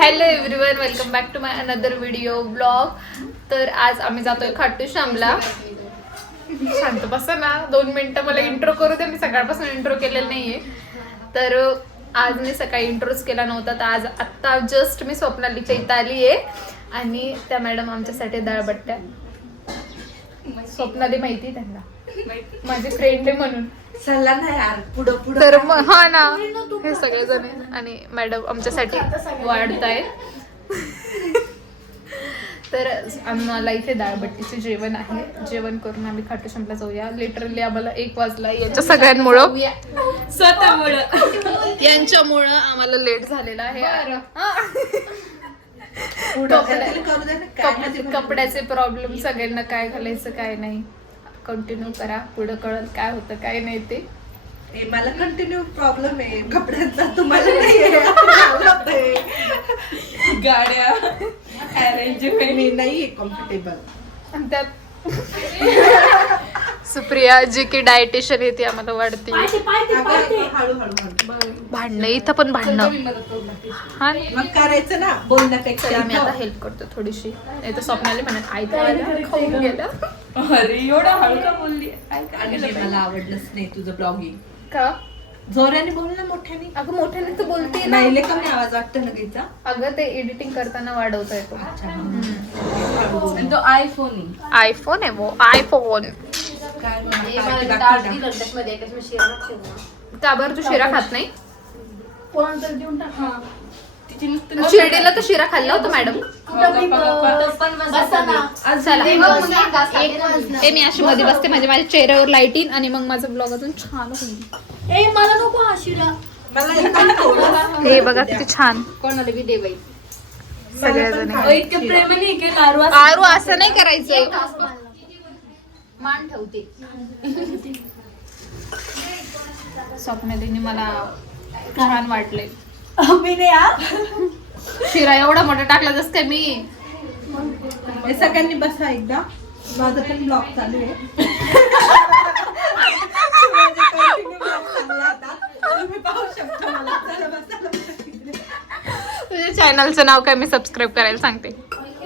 Hello everyone, welcome back to my another video blog. तर आज आम्ही जातोय खाटू श्यामला. शांत बसा ना 2 मिनिटं, मला इंट्रो करू दे. मी सकाळपासून इंट्रो केलेला नाहीये. तर आज मी सकाळी इंट्रोच केला नव्हता. तर आज आत्ता जस्ट मी स्वप्नालीच्या इथं आली आहे आणि त्या मॅडम आमच्यासाठी डाळबट्ट्या. स्वप्नाली माहिती त्यांना, माझी फ्रेंड आहे म्हणून. चला ना यार, पुढं पुढं. तर हा ना, हे सगळेजण आणि मॅडम आमच्यासाठी वाढतायत. तर आम्हाला इथे डाळबट्टीचे जेवण आहे. जेवण करून आम्ही खाटू श्यामला जाऊया. लिटरली आम्हाला 1 वाजला यांच्या सगळ्यांमुळं, स्वतःमुळं, यांच्यामुळं आम्हाला लेट झालेला आहे. कपड्याचे प्रॉब्लेम, सगळ्यांना काय घालायचं काय नाही. कंटिन्यू करा, पुढं कळत काय होतं काय नाही ते. मला कंटिन्यू प्रॉब्लेम आहे कपड्यांचा, तुम्हाला नाही. गाड्या अरेंजमेंट मी नाही कम्फर्टेबल. आणि त्यात सुप्रिया जी की डायटिशियन येते आम्हाला वाढते. भांडणं इथं पण भांडणं हा मग करायचं ना बोलण्यापेक्षा. आम्ही आता हेल्प करतो थोडीशी. नाही तर स्वप्नाली म्हणत आई खाऊन गेलं. अरे एवढा हलका बोलली. मला आवडलंच नाही तुझं ब्लॉगिंग. का जोराने बोल ना, मोठ्याने. अगं मोठ्याने तर बोलते ना. नाही कमी आवाज वाटतो ना तिचा. अगं ते एडिटिंग करताना वाढवता येतो. तो आयफोन आहे वो, आयफोन. का बरं तू शिरा खात नाही? शिर्डीला तर शिरा खाल्ला होता मॅडम. मी अशी मध्ये बसते म्हणजे माझ्या चेहऱ्यावर लाईट येईल आणि मग माझा ब्लॉग अजून छान होईल. मला नको हा शिरा. हे बघा किती छान. कोणाला बी दे बाई. सगळ्याजण इतकं प्रेमाने आरू असं नाही करायचं. मान ठेवते. स्वप्नालीने मला छान वाटलंय. शिरा एवढा मोठा टाकला जस काय मी. सगळ्यांनी बसा एकदा, माझा पण ब्लॉग चालू आहे. तुझ्या चॅनलचं नाव काय मी सबस्क्राईब करायला सांगते.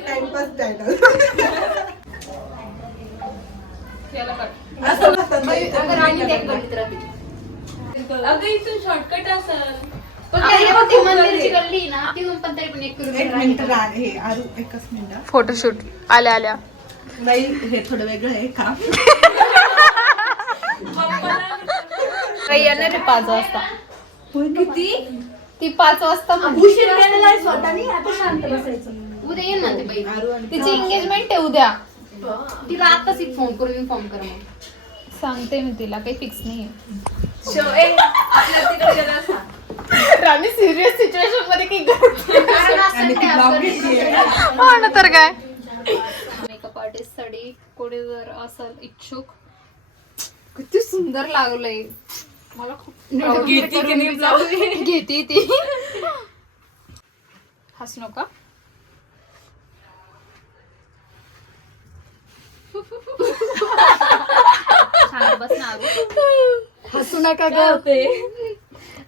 Timepass channel. अगं इथून शॉर्टकट असेल. फोटोशूट आल्या आल्या. नाही हे थोडं वेगळं आहे का. येणार आहे 5 वाजता. किती ती 5 वाजता उशीर केलेला आहे स्वतःनी. आता शांत बसायचं. उद्या येईल ना ते बाई. तिची एंगेजमेंट आहे उद्या. तिला आताच एक फोन करून इन्फॉर्म कर. मग सांगते मी तिला, काही फिक्स नाहीये. आपल्या तिकडे गेला असा. राणी सिरियस सिच्युएशन मध्ये काही आणि तर काय. मेकअप आर्टिस्ट साठी कोणी जर असेल इच्छुक, किती सुंदर लागलंय. मला खूप घेते ती. हसू नका. शांत बस ना. हसू नका ग.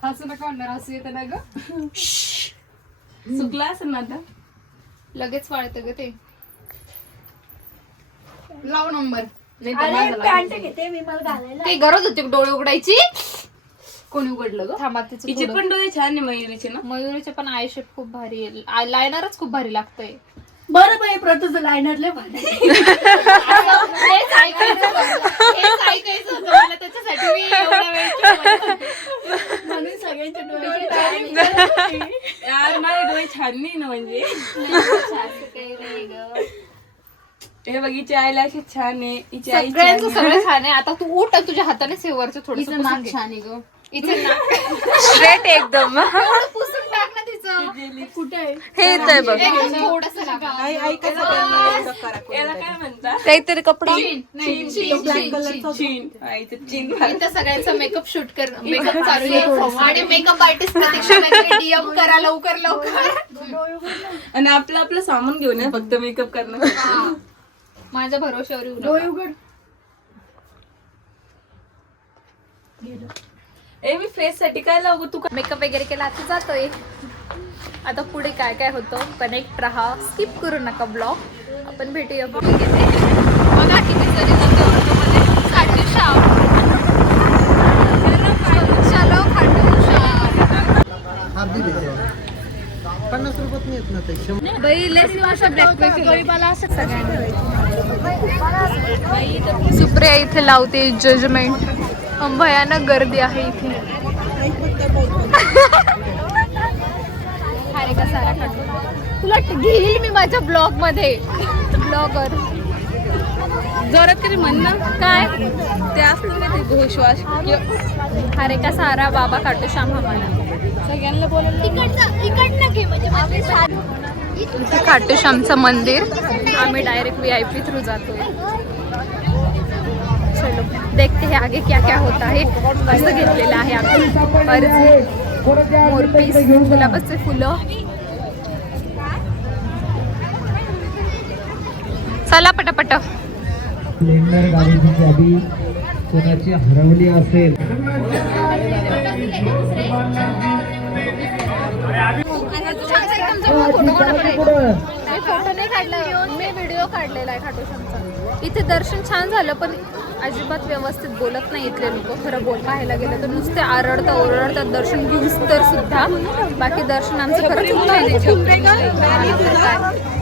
हसू नका म्हणणार, हसू येतं ना ग. चुकला असेल ना आता. लगेच वाळतं ग ते. लाव नंबर. घेते मी मला घालायला. काही गरज होती डोळे उघडायची. कोणी उघडलं ग? थांबा. तिचे पण डोळे छान आहे मयुरीचे ना. मयुरीचे पण आय शेप खूप भारी आहे. आय लायनरच खूप भारी लागतंय. बरं बाई, तुझं लायनर लय भारी. हेच ऐकायचं होतं मला, त्याच्यासाठी मी एवढा वेळ म्हणून सगळ्यांचे डोळे यार. माझे डोळे छान नाही ना, म्हणजे हे बघ, हिचे आयलॅशेस छान आहे. हिचे आई सगळं छान आहे. आता तू उठ, तुझ्या हाताने सेवरचं थोडं नाक छान आहे ग. इथे स्ट्रेट एकदम पुसून टाक ना तिचं. कुठे आहे हे येतंय बघ. थोडस याला काय म्हणतात? काहीतरी कपडा. चीन. सगळ्यांचा मेकअप शूट कर, मेकअप चालू आहे. आणि मेकअप आर्टिस्ट प्रतीक्षा डीएम करा लवकर लवकर. आणि आपलं सामान घेऊन या फक्त मेकअप करणं. माझ्या भरोश्यावर येऊ. मी फेस साठी काय लावू तू? मेकअप वगैरे केला आता जातोय. आता पुढे काय काय होतं कनेक्ट राहा, स्किप करू नका ब्लॉग. आपण भेटूया पुढे. बघा किती जरी होते ऑटोमध्ये. खाटू श्याम, चलो खाटू श्याम. 50 रुपयात नाही येत ना ते. सुप्रिया इथे लावते जजमेंट. भयानक गर्दी आहे इथे. अरे का सारा खाटू तुला घेईल मी माझ्या ब्लॉग मध्ये. ब्लॉगर जोरात तरी म्हण ना. काय ते असतं ना ते घोषवास. अरे का सारा बाबा खाटू श्याम हमारा. सगळ्यांना बोलायला इथे खाटू श्यामचं मंदिर. आम्ही डायरेक्ट VIP थ्रू जातोय. चलो देखते हैं आगे क्या क्या होता है. कसं घेतलेलं आहे आम्ही अर्ज, मोरपीस, गुलाबाचे फुलं. चला पटापट. स्प्लेंडर गाडीची चाबी कोणाची हरवली असेल फोटो नाही काढला मी, व्हिडिओ काढलेला आहे खाटू श्यामचा. इथे दर्शन छान झालं पण अजिबात व्यवस्थित बोलत नाही इथले लोक. खरं पाहायला गेलं तर नुसते आरडता ओरडतात दर्शन घेऊन तर सुद्धा. बाकी दर्शन आमचं खरंच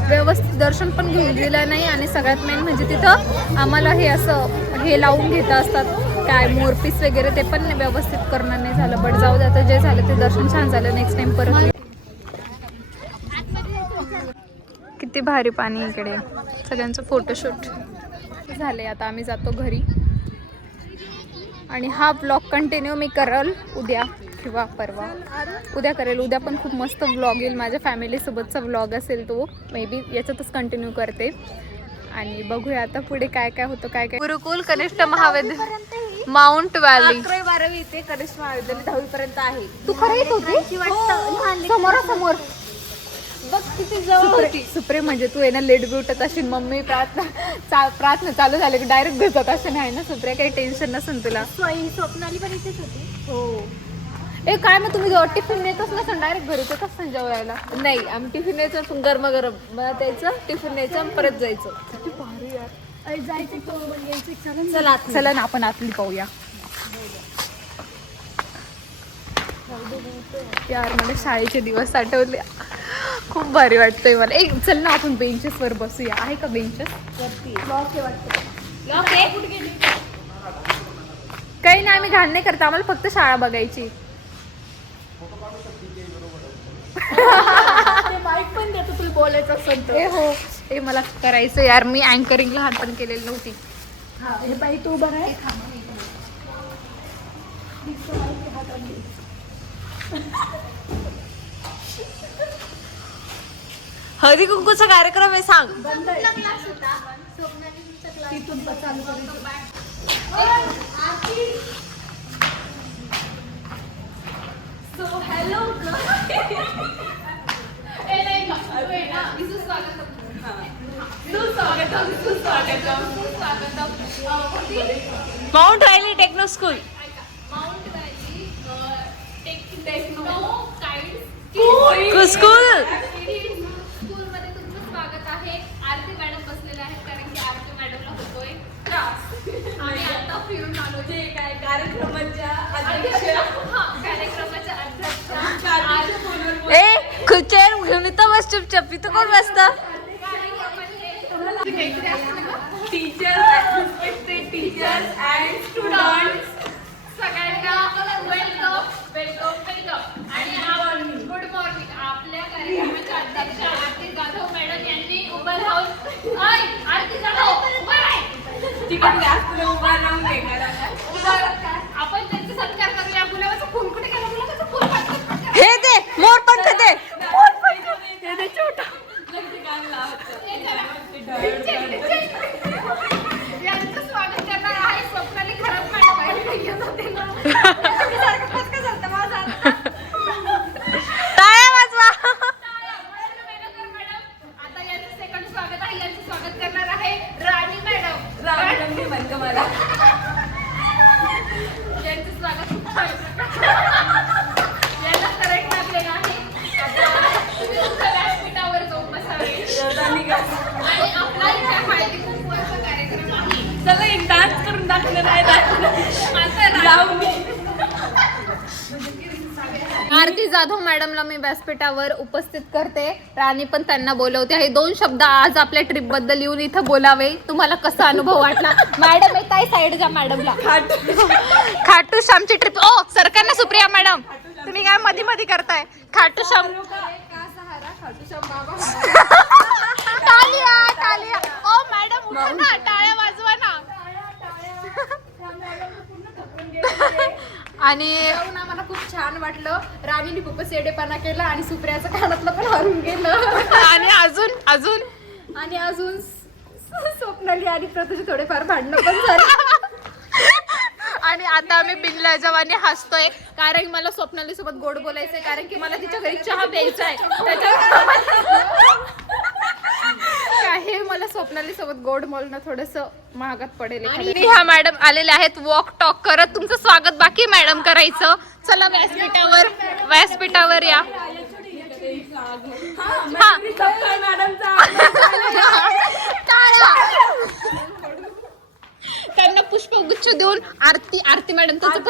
व्यवस्थित दर्शन पण घेऊन दिलं नाही. आणि सगळ्यात मेन म्हणजे तिथं आम्हाला हे असं हे लावून घेत असतात काय मोरपीस वगैरे, ते पण व्यवस्थित करणं नाही झालं. बट जाऊ दे, आता जे झालं ते दर्शन छान झालं. नेक्स्ट टाइम परत. किती भारी पाणी इकडे. सगळ्यांचं फोटोशूट झाले. आता आम्ही जातो घरी. आणि हा ब्लॉग कंटिन्यू मी करेल उद्या किंवा परवा. उद्या करेल. उद्या पण खूप मस्त ब्लॉग येईल. माझ्या फॅमिलीसोबतचा ब्लॉग असेल तो. मे बी याच्यातच कंटिन्यू करते. आणि बघूया आता पुढे काय काय होतं. काय काय गुरुकुल कनिष्ठ महाविद्यालय माउंट व्हॅली 11वी-12वी इथे कनिष्ठ महाविद्यालय 10वी पर्यंत आहे. तू खरं येत होती समोरासमोर. बघ किती जवळ होती. सुप्रे म्हणजे तू आहे ना लेट बी उठत असेल. मम्मी प्रार्थना चालू झाली की डायरेक्ट भेटत असेल आहे ना सुप्रे. काही टेन्शन नसेल तुला. स्वप्नाली पण इथेच होती. हो. ए काय मग तुम्ही टिफिन नेतच नसेल डायरेक्ट घरी येतच असेल जेवायला. नाही आम्ही टिफिन न्यायचं पण गरमागरम मला द्यायचं. टिफिन न्यायचं परत जायचं. किती भारी यार. चला चला ना आपण आतली पाहूया. यार मला शाळेचे दिवस आठवले. खूप भारी वाटतंय मला. एक चल ना आपण बेंचेस वर बसूया. आहे का बेंचेस वरती? काही नाही आम्ही घाण नाही करत. आम्हाला फक्त शाळा बघायची. माईक पण देतो तुला बोलायचं असेल तर. हो हे मला करायचं यार. मी अँकरिंग लहानपण केलेली नव्हती. हे बाई तू उभा आहे. हळदी कुंकूचा कार्यक्रम आहे सांग. Mount valley techno school. School स्कूलमध्ये तुमचं स्वागत आहे. आरती मॅडम बसलेले आहेत कारण की आरती मॅडमला होतोय त्रास. आम्ही आता फिरून आलो. जे काय कार्यक्रमाच्या अध्यक्ष ए खुर्चीवर घेऊन येतो बस चुपचाप. इथं कोण बसतं? टीचर्स अँड स्टुडंट्स सगळ्यांना वेलकम वेलकम वेलकम. आणि गुड मॉर्निंग. आपल्या कार्यक्रमाच्या अध्यक्ष आरती जाधव मॅडम यांनी उभं राहून आरती जाधव उभं राहा. आपण त्यांचा सत्कार करूया. गुलाबाचा फुल कुठे गेला? गुलाबाचा फुल पटकन. हे दे मोर पंख दे. यांचं स्वागत करणार आहे स्वप्नाली खराब मॅडम आहे. टाळ्या वाजवा. आता यांचं सेकंड स्वागत आहे. यांचं स्वागत करणार आहे राणी मॅडम. म्हणतो मला यांचं स्वागत खूप छान आरती जाधव मॅडमला मी व्यासपीठावर उपस्थित करते. राणी पण त्यांना बोलवते. हे 2 शब्द आज आपल्या ट्रिप बद्दल येऊन इथं बोलावे. तुम्हाला कसा अनुभव वाटला? मॅडम येत आहे साईड जा मॅडमला. खाटू श्यामची ट्रिप. ओ सरकारने सुप्रिया मॅडम तुम्ही काय मध्ये मध्ये करताय? खाटू श्याम टाळ्या टाळ्या. ओ मॅडम उठा ना, टाळ्या वाजवा ना. आणि आम्हाला खूप छान वाटलं. राणीने खूपच येडेपणा केला आणि सुप्रियाचं कानातलं पण हरून गेलं. आणि अजून स्वप्नाली आणि प्रथेश थोडेफार भांडणं पण झाली. आणि आता आम्ही बिनलाजवाने हसतोय कारण मला स्वप्नाली सोबत गोड बोलायचंय, कारण की मला तिच्या घरी चहा प्यायचा आहे. हे मला स्वप्नाली सोबत गोड बोलणं थोडस महागात पडेल. आणि ह्या मॅडम आलेल्या आहेत वॉक टॉक करत. तुमचं स्वागत बाकी मॅडम करायचं. चला व्यासपीठावर या. त्यांना पुष्पगुच्छ देऊन आरती मॅडम त्याचं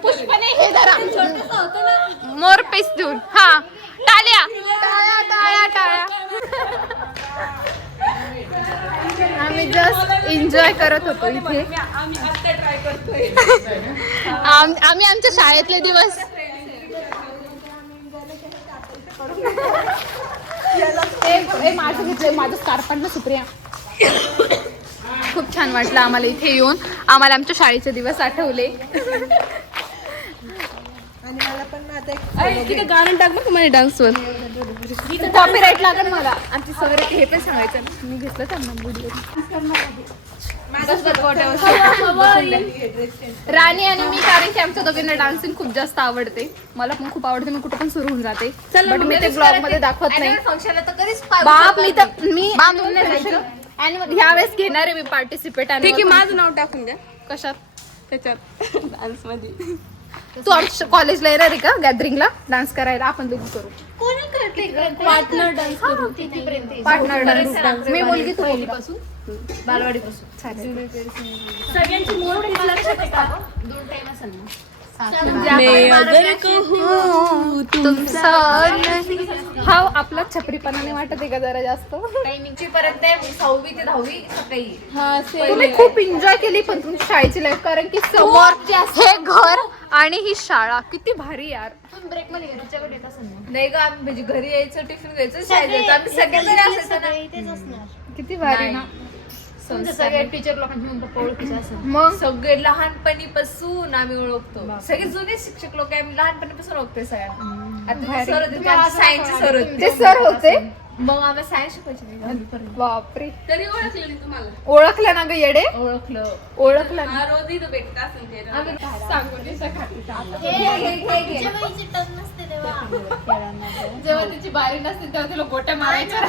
पुष्पाने हे धरा मोर पीस देऊन. हा टाळ्या टाळ्या टाळ्या टाळ्या. आम्ही जस्ट एन्जॉय करत होतो इथे. आम्ही आमच्या शाळेतले दिवस माझं घेतलं माझं स्कार्फांना सुप्रिया. खूप छान वाटलं आम्हाला इथे येऊन. आम्हाला आमच्या शाळेचे दिवस आठवले. आणि मला पण माझा गाणं टाक मग मला डान्सवर. कॉपीराईट लागेल मला. आमची सगळे हे पण सांगायचं मी घेतलं त्यांना. राणी आणि मी, कारण की आमच्या दोघींना डान्सिंग खूप जास्त आवडते. मला पण खूप आवडते. मी कुठं पण सुरू होऊन जाते. बट मी ते ब्लॉग मध्ये दाखवत नाही. बाप मी आणि ह्या वेळेस घेणार आहे मी पार्टिसिपेट. ठीक आहे, माझं नाव टाकून द्या कशात? त्याच्यात डान्स मध्ये. तू आमच्या कॉलेजला येणार आहे का गॅदरिंगला डान्स करायला? आपण दोघी करू पार्टनर डान्स करू. Partner dance. मी मुलगी तू मुलगी. बालवाडीपासून चालेल. सगळ्यांची मोठी लक्षात आहे का? 2 टाइम असेल ना. हा आपला छपरीपणाने वाटत आहे का जरा जास्त? टायमिंगची पर्यंत 6वी ते 10वी सकाळी. तुम्ही खूप एन्जॉय केली पण तुमची शाळेची लाईफ, कारण की समोर हे घर आणि ही शाळा किती भारी यार. ब्रेक मध्ये तिच्याकडे येत असेल ना. नाही ग, आम्ही म्हणजे घरी यायचं, टिफिन घ्यायचं, शाळेत जायचं. आम्ही सगळेजण असायचं ना. किती भारी ना. सगळ्या टीचर लोकांची ओळखीचे असेल. मग सगळे लहानपणीपासून आम्ही ओळखतो. सगळे जुने शिक्षक लोक आम्ही लहानपणीपासून ओळखतोय सगळ्यांना. आता सर होते, आमचे सायन्सचे सर होते. ते सर होते. मग आम्हाला सायन्स शिकवायचे. बापरे. तरी ओळखलं नाही तुम्हाला. ओळखलं ना ग येडे? ओळखलं ना. रोज इथं भेटत असेल ते. सांगू नाही शकत. जेव्हा जेव्हा तिची बारी नसते तेव्हा तिला गोट्या मारायच्या.